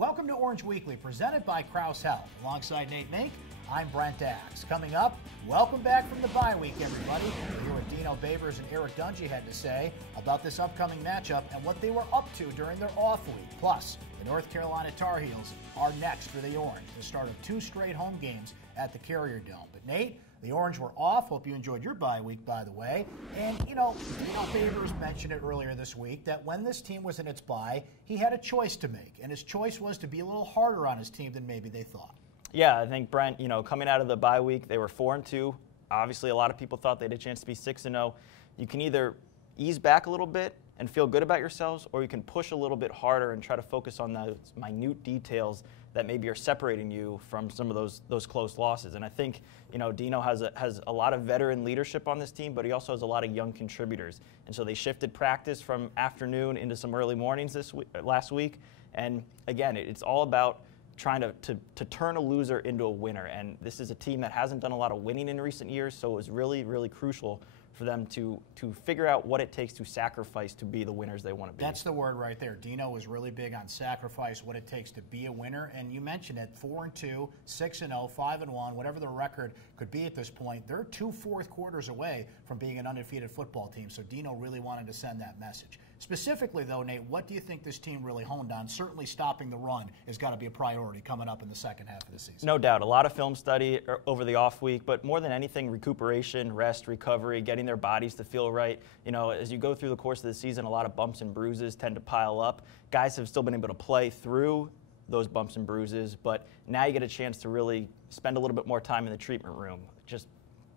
Welcome to Orange Weekly, presented by Krause Health. Alongside Nate Mink, I'm Brent. Coming up, welcome back from the bye week, everybody. We'll hear what Dino Babers and Eric Dungy had to say about this upcoming matchup and what they were up to during their off week. Plus, the North Carolina Tarheels are next for the Orange, the start of 2 straight home games at the Carrier Dome. But Nate, the Orange were off. Hope you enjoyed your bye week, by the way. And, you know, Dino Babers mentioned it earlier this week that when this team was in its bye, he had a choice to make. And his choice was to be a little harder on his team than maybe they thought. Yeah, I think, Brent, you know, coming out of the bye week, they were 4-2. Obviously, a lot of people thought they had a chance to be 6-0. You can either ease back a little bit and feel good about yourselves, or you can push a little bit harder and try to focus on those minute details that maybe are separating you from some of those close losses. And I think, you know, Dino has a lot of veteran leadership on this team, but he also has a lot of young contributors. And so they shifted practice from afternoon into some early mornings last week. And again, it's all about trying to turn a loser into a winner. And this is a team that hasn't done a lot of winning in recent years, so it was really, really crucial for them to figure out what it takes to sacrifice to be the winners they want to be. That's the word right there. Dino was really big on sacrifice, what it takes to be a winner. And you mentioned it, 4-2, 6-0, 5-1, whatever the record could be at this point. They're 2 fourth quarters away from being an undefeated football team. So Dino really wanted to send that message. Specifically, though, Nate, what do you think this team really honed on? Certainly stopping the run has got to be a priority coming up in the second half of the season. No doubt. A lot of film study over the off week, but more than anything, recuperation, rest, recovery, getting their bodies to feel right. You know, as you go through the course of the season, a lot of bumps and bruises tend to pile up. Guys have still been able to play through those bumps and bruises, but now you get a chance to really spend a little bit more time in the treatment room. Just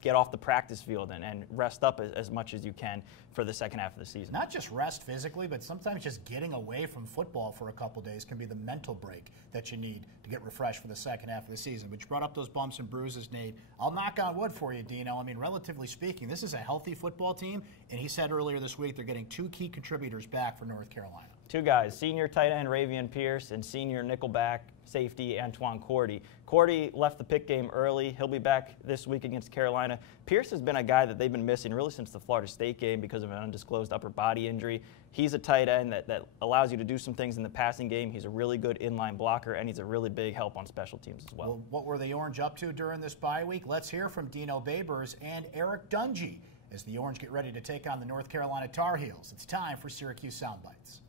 get off the practice field and rest up as much as you can for the second half of the season. Not just rest physically, but sometimes just getting away from football for a couple days can be the mental break that you need to get refreshed for the second half of the season. But you brought up those bumps and bruises, Nate. I'll knock on wood for you, Dino. I mean, relatively speaking, this is a healthy football team, and he said earlier this week they're getting 2 key contributors back for North Carolina. 2 guys, senior tight end Ravian Pierce and senior nickelback safety Antoine Cordy. Cordy left the pick game early. He'll be back this week against Carolina. Pierce has been a guy that they've been missing really since the Florida State game because of an undisclosed upper body injury. He's a tight end that allows you to do some things in the passing game. He's a really good inline blocker, and he's a really big help on special teams as well. What were the Orange up to during this bye week? Let's hear from Dino Babers and Eric Dungy as the Orange get ready to take on the North Carolina Tarheels. It's time for Syracuse Soundbites.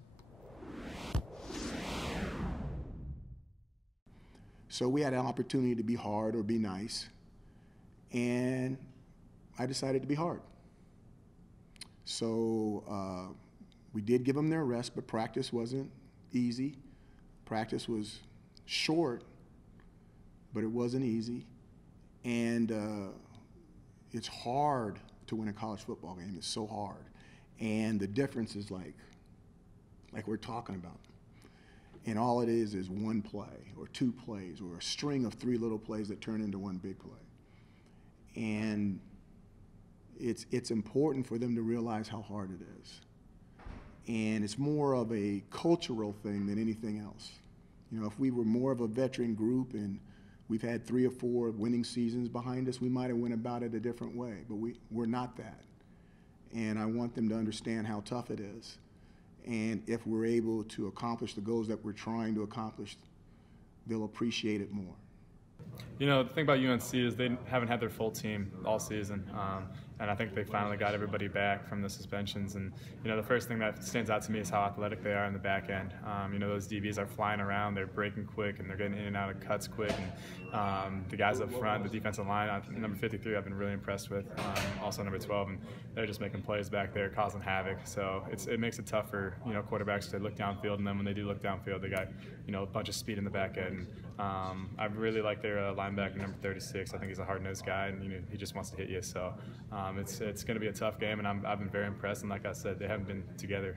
So we had an opportunity to be hard or be nice, and I decided to be hard. So we did give them their rest, but practice wasn't easy. Practice was short, but it wasn't easy. And it's hard to win a college football game. It's so hard. And the difference is like we're talking about. And all it is 1 play or 2 plays or a string of 3 little plays that turn into 1 big play. And it's important for them to realize how hard it is. And it's more of a cultural thing than anything else. You know, if we were more of a veteran group and we've had 3 or 4 winning seasons behind us, we might have went about it a different way. But we're not that. And I want them to understand how tough it is. And if we're able to accomplish the goals that we're trying to accomplish, they'll appreciate it more. You know, the thing about UNC is they haven't had their full team all season, and I think they finally got everybody back from the suspensions. And, you know, the first thing that stands out to me is how athletic they are in the back end. You know, those DBs are flying around, they're breaking quick, and they're getting in and out of cuts quick. And the guys up front, the defensive line, number 53, I've been really impressed with. Also number 12, and they're just making plays back there, causing havoc. So it makes it tough for, you know, quarterbacks to look downfield, and then when they do look downfield, they got, you know, a bunch of speed in the back end. I really like their linebacker, number 36. I think he's a hard-nosed guy, and, you know, he just wants to hit you. So it's going to be a tough game, and I've been very impressed. And like I said, they haven't been together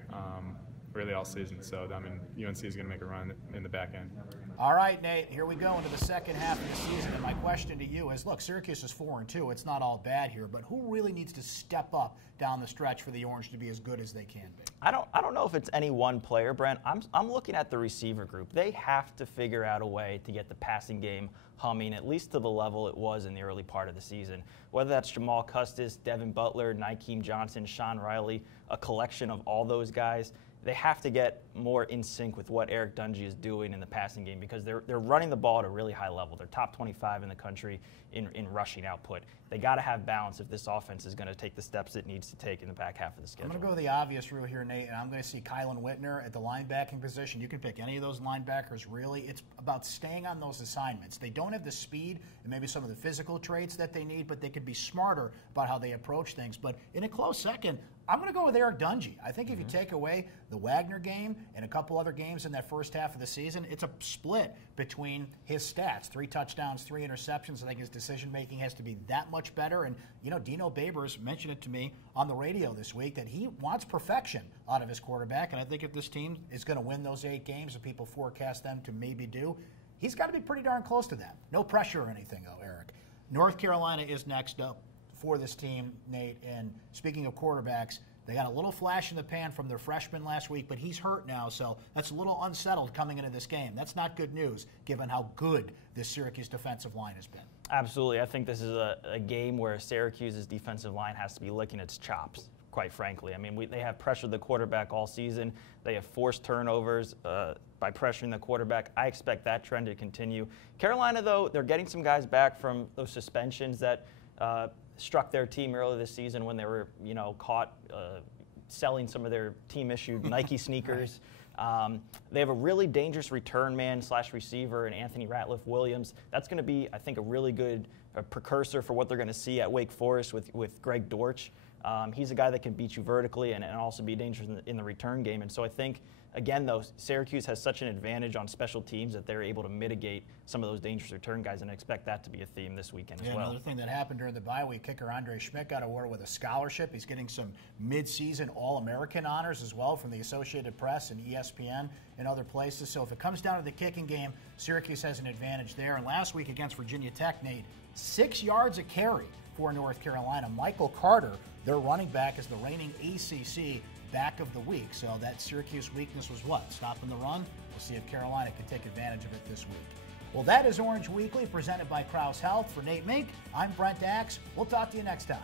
really all season. So, I mean, UNC is going to make a run in the back end. All right, Nate, here we go into the second half of the season. And my question to you is, look, Syracuse is 4-2. It's not all bad here, but who really needs to step up down the stretch for the Orange to be as good as they can be? I don't know if it's any one player, Brent. I'm looking at the receiver group. They have to figure out a way to get the passing game humming, at least to the level it was in the early part of the season. Whether that's Jamal Custis, Devin Butler, Nykeem Johnson, Sean Riley, a collection of all those guys, they have to get more in sync with what Eric Dungey is doing in the passing game, because they're running the ball at a really high level. They're top 25 in the country in rushing output. They got to have balance if this offense is going to take the steps it needs to take in the back half of the schedule. I'm going to go the obvious route here, Nate, and I'm going to see Kylan Whitner at the linebacking position. You can pick any of those linebackers, really. It's about staying on those assignments. They don't have the speed and maybe some of the physical traits that they need, but they could be smarter about how they approach things. But in a close second, I'm going to go with Eric Dungey. I think if you take away the Wagner game and a couple other games in that first half of the season, it's a split between his stats. 3 touchdowns, 3 interceptions. I think his decision-making has to be that much better. And, you know, Dino Babers mentioned it to me on the radio this week that he wants perfection out of his quarterback. And I think if this team is going to win those 8 games that people forecast them to maybe do, he's got to be pretty darn close to that. No pressure or anything, though, Eric. North Carolina is next up for this team, Nate. And speaking of quarterbacks, they got a little flash in the pan from their freshman last week, but he's hurt now, so that's a little unsettled coming into this game. That's not good news, given how good this Syracuse defensive line has been. Absolutely. I think this is a game where Syracuse's defensive line has to be licking its chops, quite frankly. I mean, they have pressured the quarterback all season. They have forced turnovers by pressuring the quarterback. I expect that trend to continue. Carolina, though, they're getting some guys back from those suspensions that struck their team earlier this season when they were, you know, caught selling some of their team-issued Nike sneakers. They have a really dangerous return man / receiver in Anthony Ratliff-Williams. That's going to be, I think, a really good precursor for what they're going to see at Wake Forest with Greg Dortch. He's a guy that can beat you vertically and also be dangerous in the return game. And so I think, again, though, Syracuse has such an advantage on special teams that they're able to mitigate some of those dangerous return guys, and I expect that to be a theme this weekend as well. Another thing that happened during the bye week, kicker Andre Schmidt got awarded with a scholarship. He's getting some mid-season All-American honors as well from the Associated Press and ESPN and other places. So if it comes down to the kicking game, Syracuse has an advantage there. And last week against Virginia Tech, Nate, 6 yards a carry for North Carolina. Michael Carter, their running back, is the reigning ACC back of the week. So that Syracuse weakness was what? Stopping the run? We'll see if Carolina can take advantage of it this week. Well, that is Orange Weekly, presented by Krause Health. For Nate Mink, I'm Brent Axe. We'll talk to you next time.